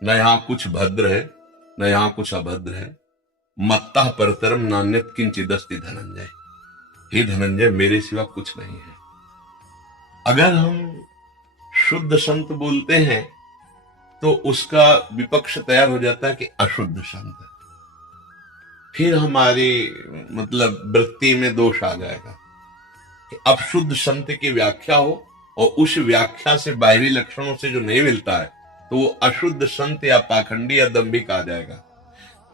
न यहाँ कुछ भद्र है न यहाँ कुछ अभद्र है। मत्तः परतरम नान्यत किंचिदस्ति धनंजय। हे धनंजय, मेरे सिवा कुछ नहीं है। अगर हम शुद्ध संत बोलते हैं तो उसका विपक्ष तैयार हो जाता है कि अशुद्ध संत। फिर हमारी मतलब वृत्ति में दोष आ जाएगा कि अब शुद्ध संत की व्याख्या हो और उस व्याख्या से बाहरी लक्षणों से जो नहीं मिलता है तो वो अशुद्ध संत या पाखंडी या दंभिक आ जाएगा।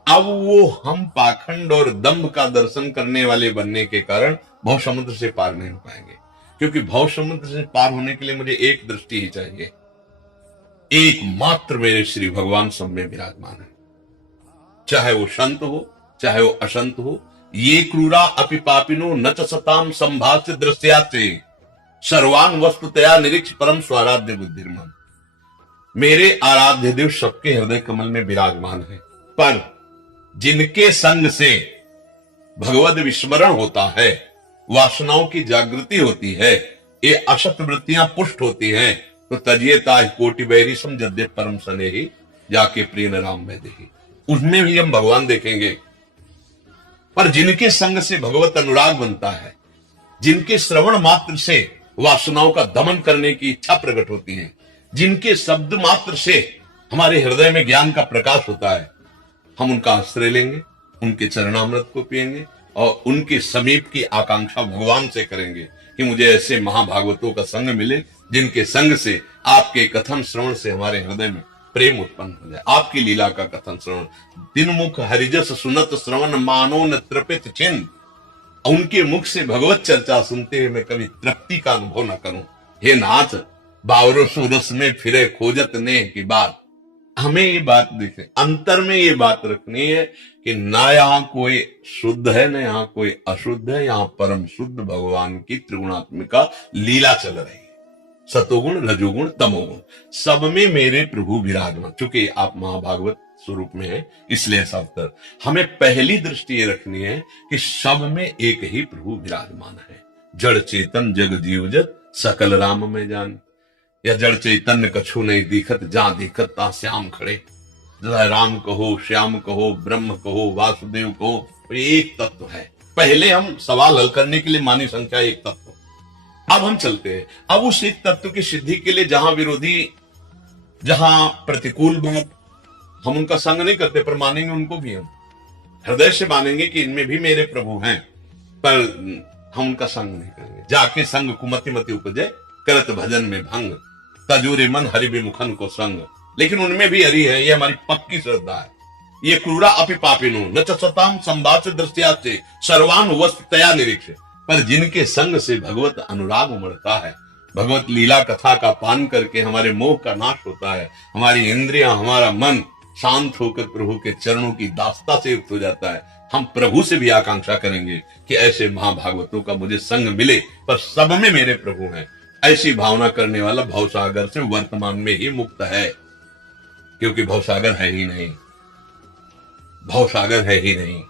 अब वो हम पाखंड और दंभ का दर्शन करने वाले बनने के कारण भव समुद्र से पार नहीं हो पाएंगे, क्योंकि भव समुद्र से पार होने के लिए मुझे एक दृष्टि ही चाहिए। एकमात्र मेरे श्री भगवान सब में विराजमान है, चाहे वो संत हो चाहे वो असंत हो। ये क्रूरा अपि पापिनो न च सताम संभाष्य दृश्याचे सर्वान वस्तुतया निरीक्ष परम स्वाराध्य बुद्धिर्मन। मेरे आराध्य देव सबके हृदय कमल में विराजमान है, पर जिनके संग से भगवद विस्मरण होता है, वासनाओं की जागृति होती है, ये असत वृत्तियां पुष्ट होती हैं, तो तजिए ताज कोटि बैरी सम जद्य परम सने ही जाके प्रिय राम में देही। उसमें भी हम भगवान देखेंगे। पर जिनके संग से भगवत अनुराग बनता है, जिनके श्रवण मात्र से वासनाओं का दमन करने की इच्छा प्रकट होती है, जिनके शब्द मात्र से हमारे हृदय में ज्ञान का प्रकाश होता है, हम उनका आश्रय लेंगे, उनके चरणामृत को पिएंगे और उनके समीप की आकांक्षा भगवान से करेंगे कि मुझे ऐसे महाभागवतों का संग मिले जिनके संग से आपके कथन श्रवण से हमारे हृदय में प्रेम उत्पन्न हो जाए। आपकी लीला का कथन श्रवण, दिनमुख हरिजस सुनत श्रवण मानो न तृपित चिन्ह। उनके मुख से भगवत चर्चा सुनते हुए मैं कभी तृप्ति का अनुभव न करूं। हे नाथ, बावरो सुरस में फिरे खोजत ने की बात। हमें ये बात देखे, अंतर में ये बात रखनी है कि ना यहाँ कोई शुद्ध है ना यहाँ कोई अशुद्ध है, यहाँ परम शुद्ध भगवान की त्रिगुणात्मिका लीला चल रही है। सतोगुण रजोगुण तमोगुण सब में मेरे प्रभु विराजमान। चूंकि आप महाभागवत स्वरूप में है इसलिए ऐसा उत्तर। हमें पहली दृष्टि ये रखनी है कि सब में एक ही प्रभु विराजमान है। जड़ चेतन जग जीवजत सकल राम में जान। या जड़ चैतन्य कछु नहीं दिखत, जहां दिखत ता श्याम खड़े। राम कहो, श्याम कहो, ब्रह्म कहो, वासुदेव कहो, तो एक तत्व है। पहले हम सवाल हल करने के लिए मानी संख्या एक तत्व। अब हम चलते हैं, अब उस एक तत्व की सिद्धि के लिए जहां विरोधी, जहां प्रतिकूल बात, हम उनका संग नहीं करते, पर मानेंगे उनको भी। हम हृदय से मानेंगे कि इनमें भी मेरे प्रभु हैं, पर हम उनका संग नहीं करेंगे। जाके संग कुमति मति उपजे, करत भजन में भंग, तजूरे मन हरि विमुखन को संग। लेकिन उनमें भी हरि है, ये हमारी पक्की श्रद्धा है। ये क्रूरा अपि पापिनो न च सताम संभाष्य दृश्याचे सर्वान वस्तुतया निरीक्ष। पर जिनके संग से भगवत अनुराग उमड़ता है, भगवत लीला कथा का पान करके हमारे मोह का नाश होता है, हमारी इंद्रियां हमारा मन शांत होकर प्रभु के चरणों की दास्ता से युक्त हो जाता है, हम प्रभु से भी आकांक्षा करेंगे कि ऐसे महाभागवतों का मुझे संग मिले, पर सब में मेरे प्रभु हैं। ऐसी भावना करने वाला भवसागर से वर्तमान में ही मुक्त है, क्योंकि भवसागर है ही नहीं, भवसागर है ही नहीं।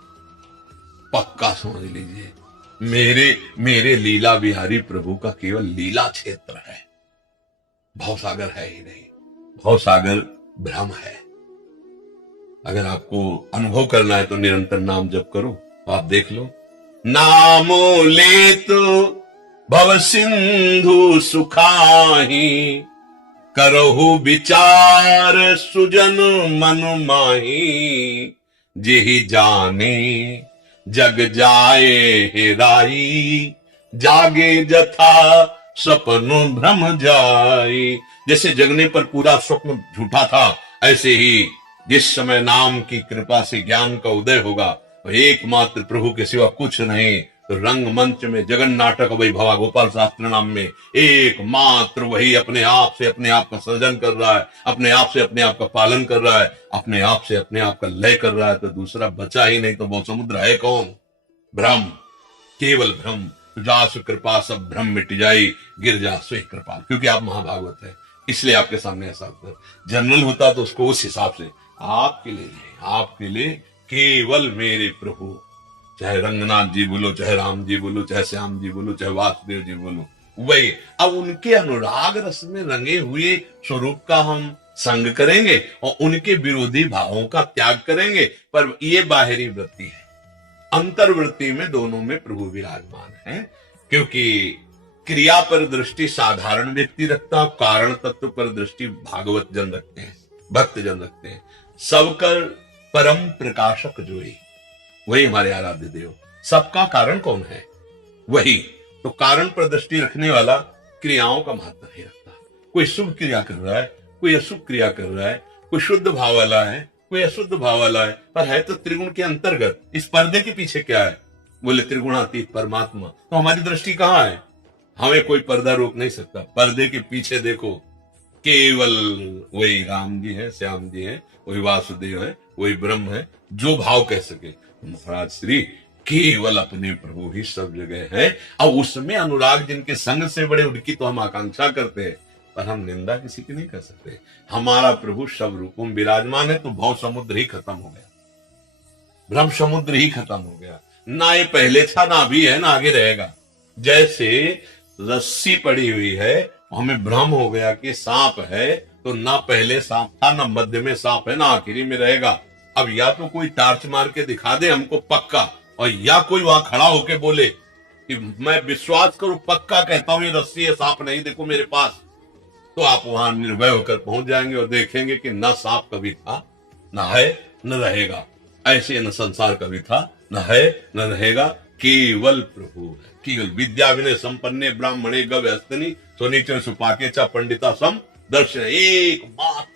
पक्का समझ लीजिए, मेरे लीला बिहारी प्रभु का केवल लीला क्षेत्र है, भवसागर है ही नहीं। भवसागर भ्रम है। अगर आपको अनुभव करना है तो निरंतर नाम जप करो, आप देख लो। नामो ले तो भव सिंधु सुखाही, करहु विचार सुजन मन माही। जेहि जाने जग जाए हेराई, जागे जथा सपनो भ्रम जाई। जैसे जगने पर पूरा स्वप्न झूठा था, ऐसे ही जिस समय नाम की कृपा से ज्ञान का उदय होगा, तो एकमात्र प्रभु के सिवा कुछ नहीं। तो रंग मंच में जगन नाटक वही भवा गोपाल शास्त्र नाम में एकमात्र वही अपने आप से अपने आप का सर्जन कर रहा है, अपने आप से अपने आप का पालन कर रहा है, अपने आप से अपने आप का लय कर रहा है। तो दूसरा बचा ही नहीं, तो वो समुद्र है कौन? भ्रम, केवल भ्रम। जासु कृपा सब भ्रम मिट जाई, गिर जा सोई कृपा। क्योंकि आप महाभागवत है, इसलिए आपके सामने ऐसा होता है। जनरल होता तो उसको उस हिसाब से आपके लिए नहीं, आपके लिए केवल मेरे प्रभु। चाहे रंगनाथ जी बोलो, चाहे राम जी बोलो, चाहे श्याम जी बोलो, चाहे वासुदेव जी बोलो, वही। अब उनके अनुराग रस में रंगे हुए स्वरूप का हम संग करेंगे और उनके विरोधी भावों का त्याग करेंगे। पर ये बाहरी वृत्ति है, अंतर्वृत्ति में दोनों में प्रभु विराजमान है। क्योंकि क्रिया पर दृष्टि साधारण व्यक्ति रखता है, कारण तत्व पर दृष्टि भागवत जन रखते हैं, भक्त जन रखते हैं। सबकर परम प्रकाशक जोई, वही हमारे आराध्य देव। सबका कारण कौन है? वही। तो कारण पर दृष्टि रखने वाला क्रियाओं का महत्व नहीं रखता। कोई शुभ क्रिया कर रहा है, कोई अशुभ क्रिया कर रहा है, कोई शुद्ध भाव वाला है, कोई अशुद्ध भाव वाला है, पर है तो त्रिगुण के अंतर्गत। इस पर्दे के पीछे क्या है? बोले त्रिगुणातीत परमात्मा। तो हमारी दृष्टि कहां है? हमें कोई पर्दा रोक नहीं सकता। पर्दे के पीछे देखो, केवल वही राम जी है, श्याम जी है, वही वासुदेव है, वही ब्रह्म है, जो भाव कह सके। महाराज श्री केवल अपने प्रभु ही सब जगह है। अब उसमें अनुराग जिनके संग से बड़े, उनकी तो हम आकांक्षा करते हैं, पर हम निंदा किसी की नहीं कर सकते। हमारा प्रभु सब रूपों में विराजमान है, तो भव समुद्र ही खत्म हो गया, ब्रह्म समुद्र ही खत्म हो गया। ना ये पहले था, ना अभी है, ना आगे रहेगा। जैसे रस्सी पड़ी हुई है, हमें भ्रम हो गया कि सांप है, तो ना पहले सांप था, ना मध्य में सांप है, ना आखिरी में रहेगा। अब या तो कोई टार्च मार के दिखा दे हमको पक्का, और या कोई वहां खड़ा होके बोले कि मैं विश्वास करूं, पक्का कहता हूं ये रस्सी है, सांप नहीं, देखो मेरे पास। तो आप वहां निर्भय होकर पहुंच जाएंगे और देखेंगे कि न सांप कभी था, न है, न रहेगा। ऐसे न संसार कभी था, न है, न रहेगा। केवल प्रभु, केवल विद्या विनय संपन्ने ब्राह्मणे गव्य हस्तनी सोनीचर सुपाके चा पंडिता सम दर्शन, एकमात्र